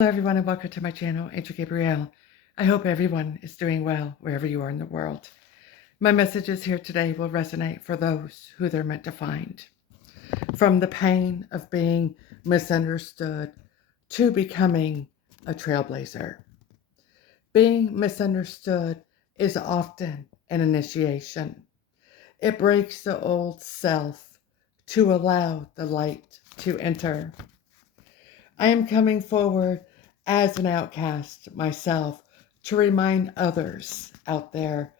Hello everyone and welcome to my channel, Angel Gabrielle. I hope everyone is doing well wherever you are in the world. My messages here today will resonate for those who they're meant to find. From the pain of being misunderstood to becoming a trailblazer. Being misunderstood is often an initiation. It breaks the old self to allow the light to enter. I am coming forward as an outcast myself to remind others out there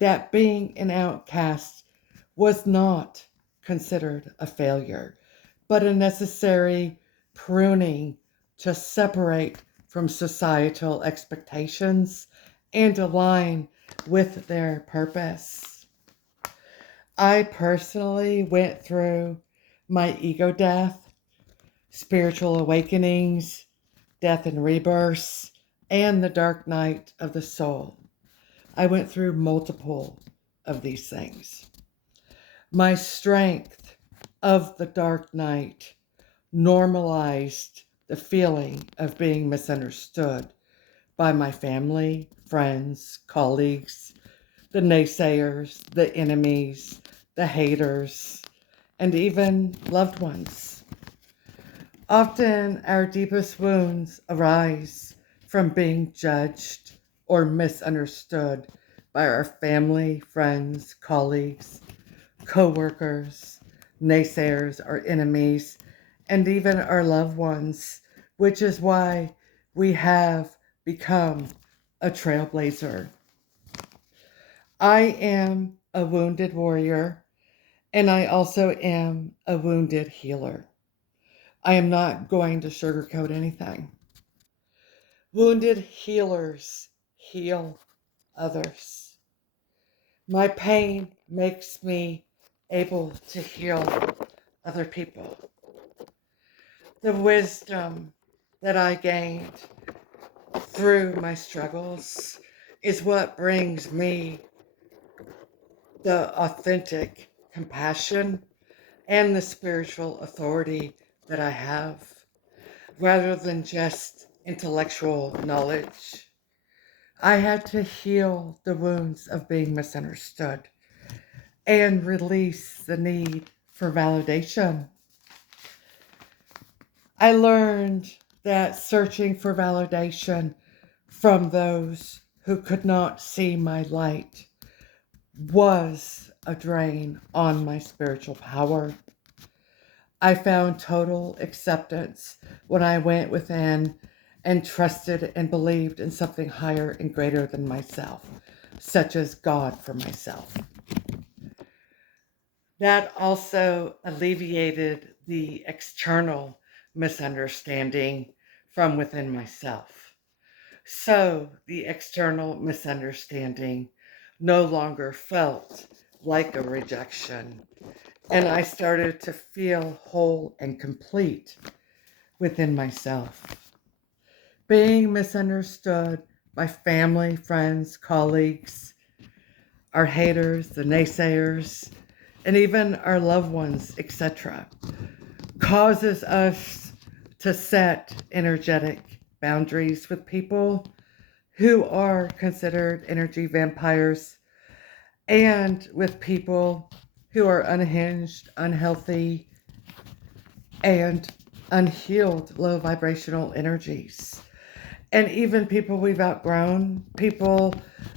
that being an outcast was not considered a failure, but a necessary pruning to separate from societal expectations and align with their purpose. I personally went through my ego death, spiritual awakenings, death and rebirths, and the dark night of the soul. I went through multiple of these things. My strength of the dark night normalized the feeling of being misunderstood by my family, friends, colleagues, the naysayers, the enemies, the haters, and even loved ones. Often our deepest wounds arise from being judged or misunderstood by our family, friends, colleagues, co-workers, naysayers, our enemies, and even our loved ones, which is why we have become a trailblazer. I am a wounded warrior, and I also am a wounded healer. I am not going to sugarcoat anything. Wounded healers heal others. My pain makes me able to heal other people. The wisdom that I gained through my struggles is what brings me the authentic compassion and the spiritual authority that I have, rather than just intellectual knowledge. I had to heal the wounds of being misunderstood and release the need for validation. I learned that searching for validation from those who could not see my light was a drain on my spiritual power. I found total acceptance when I went within and trusted and believed in something higher and greater than myself, such as God for myself. That also alleviated the external misunderstanding from within myself. So the external misunderstanding no longer felt like a rejection, and I started to feel whole and complete within myself. Being misunderstood by family, friends, colleagues, our haters, the naysayers, and even our loved ones, etc., causes us to set energetic boundaries with people who are considered energy vampires and with people who are unhinged, unhealthy, and unhealed low vibrational energies. And even people we've outgrown, people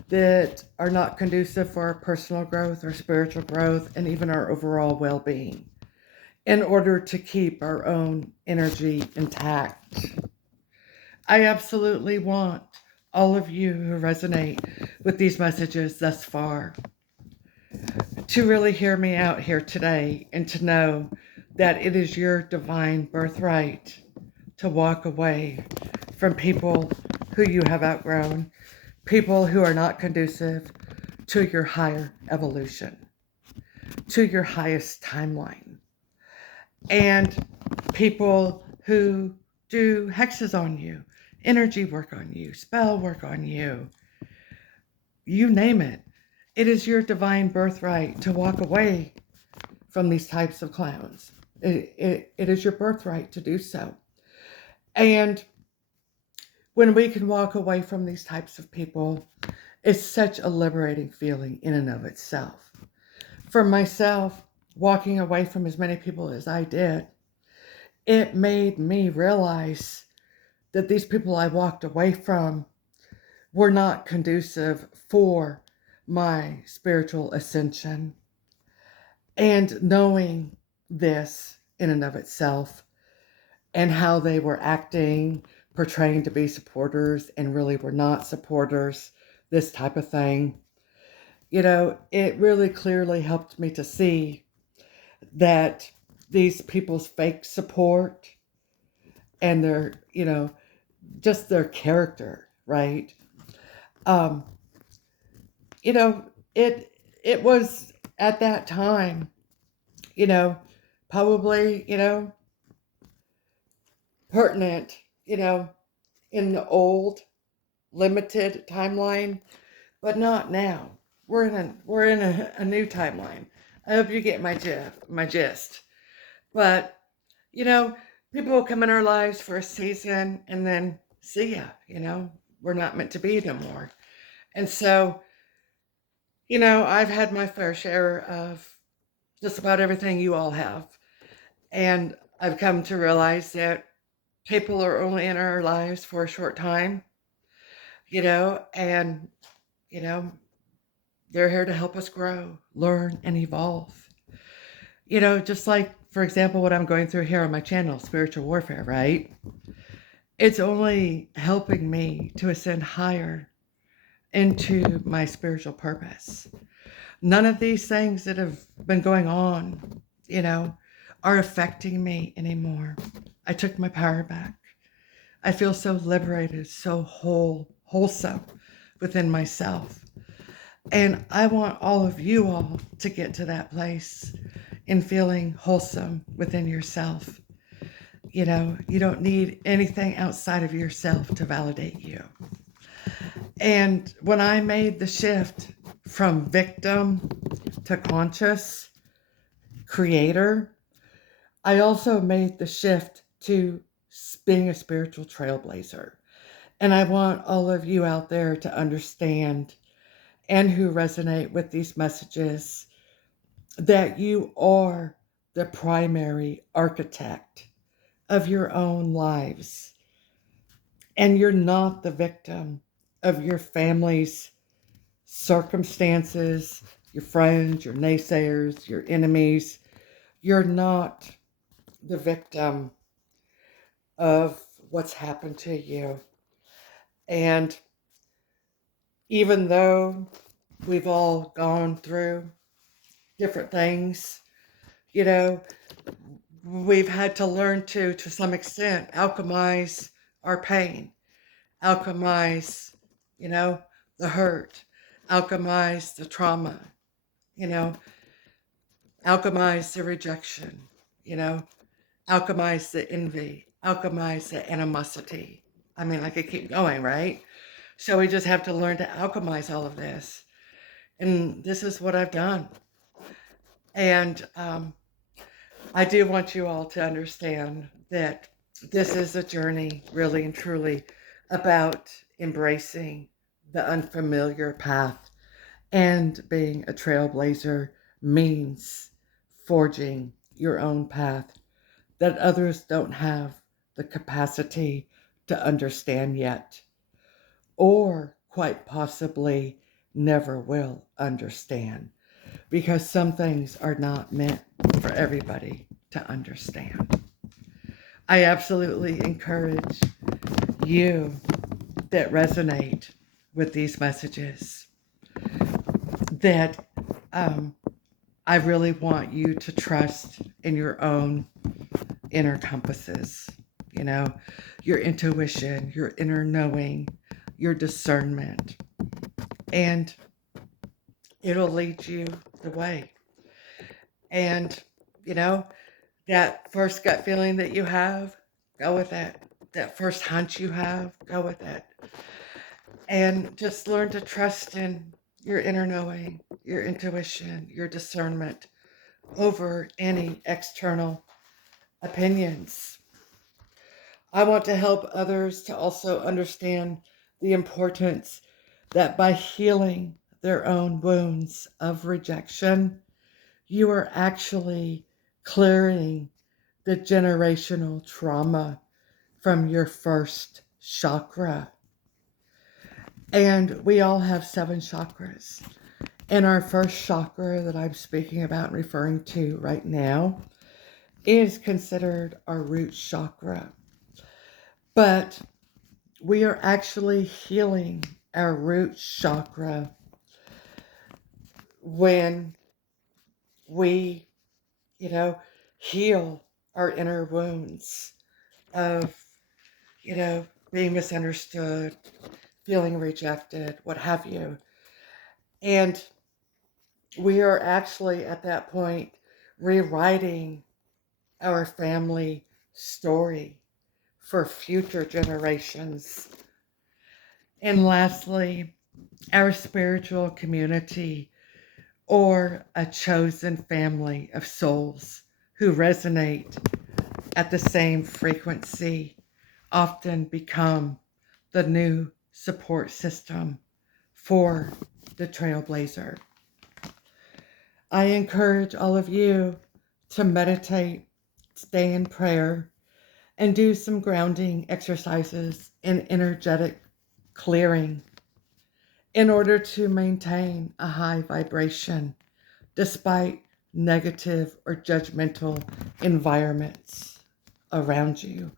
that are not conducive for our personal growth, our spiritual growth, and even our overall well-being, in order to keep our own energy intact. I absolutely want all of you who resonate with these messages thus far to really hear me out here today and to know that it is your divine birthright to walk away from people who you have outgrown, people who are not conducive to your higher evolution, to your highest timeline, and people who do hexes on you, energy work on you, spell work on you, you name it. It is your divine birthright to walk away from these types of clowns. It is your birthright to do so. And When we can walk away from these types of people, it's such a liberating feeling in and of itself. For myself, walking away from as many people as I did, it made me realize that these people I walked away from were not conducive for my spiritual ascension. And knowing this in and of itself, and how they were acting, portraying to be supporters and really were not supporters, this type of thing, it really clearly helped me to see that these people's fake support and their, just their character, right? Um, you know, it was at that time, you know, probably, pertinent, in the old limited timeline, but not now. We're in a new timeline. I hope you get my gist. But you know, people will come in our lives for a season and then see ya. We're not meant to be no more. And so, I've had my fair share of just about everything you all have, and I've come to realize that people are only in our lives for a short time. And you know they're here to help us grow, learn, and evolve. Just like, for example, what I'm going through here on my channel, Spiritual Warfare, right? It's only helping me to ascend higher into my spiritual purpose. None of these things that have been going on, are affecting me anymore. I took my power back. I feel so liberated, so wholesome within myself. And I want all of you all to get to that place in feeling wholesome within yourself. You don't need anything outside of yourself to validate you. And when I made the shift from victim to conscious creator, I also made the shift to being a spiritual trailblazer. And I want all of you out there to understand, and who resonate with these messages, that you are the primary architect of your own lives. And you're not the victim of your family's circumstances, your friends, your naysayers, your enemies. You're not the victim of what's happened to you. And even though we've all gone through different things, we've had to learn to some extent, alchemize our pain, alchemize, the hurt, alchemize the trauma, you know, alchemize the rejection, you know, alchemize the envy, alchemize the animosity. I mean, I could keep going, right? So we just have to learn to alchemize all of this. And this is what I've done. And I do want you all to understand that this is a journey, really and truly, about embracing the unfamiliar path. And being a trailblazer means forging your own path that others don't have the capacity to understand yet, or quite possibly never will understand, because some things are not meant for everybody to understand. I absolutely encourage you that resonate with these messages that I really want you to trust in your own inner compasses, your intuition, your inner knowing, your discernment, and it'll lead you the way. And, that first gut feeling that you have, go with it. That first hunch you have, go with it. And just learn to trust in your inner knowing, your intuition, your discernment over any external opinions. I want to help others to also understand the importance that by healing their own wounds of rejection, you are actually clearing the generational trauma from your first chakra. And we all have 7 chakras. And our first chakra that I'm speaking about and referring to right now is considered our root chakra. But we are actually healing our root chakra when we, heal our inner wounds of, being misunderstood, feeling rejected, what have you. And we are actually at that point rewriting our family story for future generations. And lastly, our spiritual community or a chosen family of souls who resonate at the same frequency often become the new support system for the Trailblazer. I encourage all of you to meditate, stay in prayer, and do some grounding exercises and energetic clearing in order to maintain a high vibration despite negative or judgmental environments around you.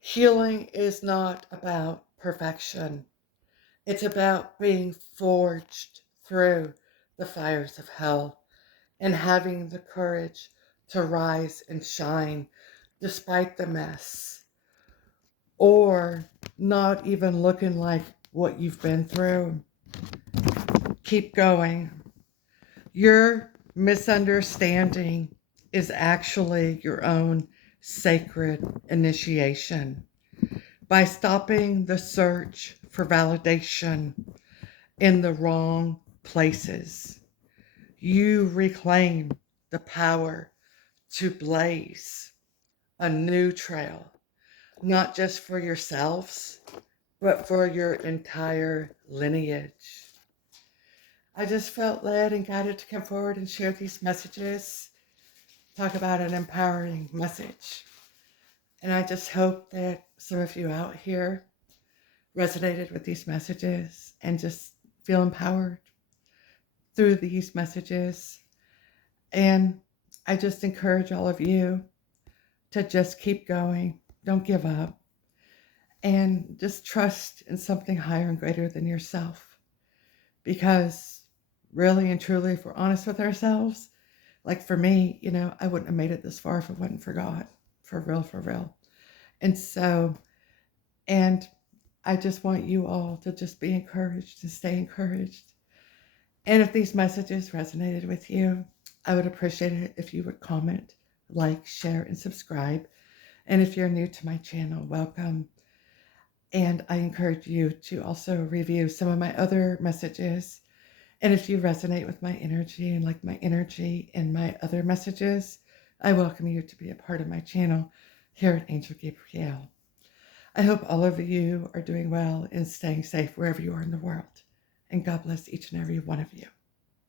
Healing is not about perfection. It's about being forged through the fires of hell and having the courage to rise and shine despite the mess or not even looking like what you've been through. Keep going. Your misunderstanding is actually your own sacred initiation. By stopping the search for validation in the wrong places, you reclaim the power to blaze a new trail, not just for yourselves, but for your entire lineage. I just felt led and guided to come forward and share these messages, talk about an empowering message. And I just hope that some of you out here resonated with these messages and just feel empowered through these messages. And I just encourage all of you to just keep going. Don't give up. And just trust in something higher and greater than yourself. Because really and truly, if we're honest with ourselves, like for me, I wouldn't have made it this far if it wasn't for God. For real, for real. And so, and I just want you all to just be encouraged and stay encouraged. And if these messages resonated with you, I would appreciate it if you would comment, like, share, and subscribe. And if you're new to my channel, welcome. And I encourage you to also review some of my other messages. And if you resonate with my energy and like my energy and my other messages, I welcome you to be a part of my channel here at Angel Gabrielle. I hope all of you are doing well and staying safe wherever you are in the world. And God bless each and every one of you.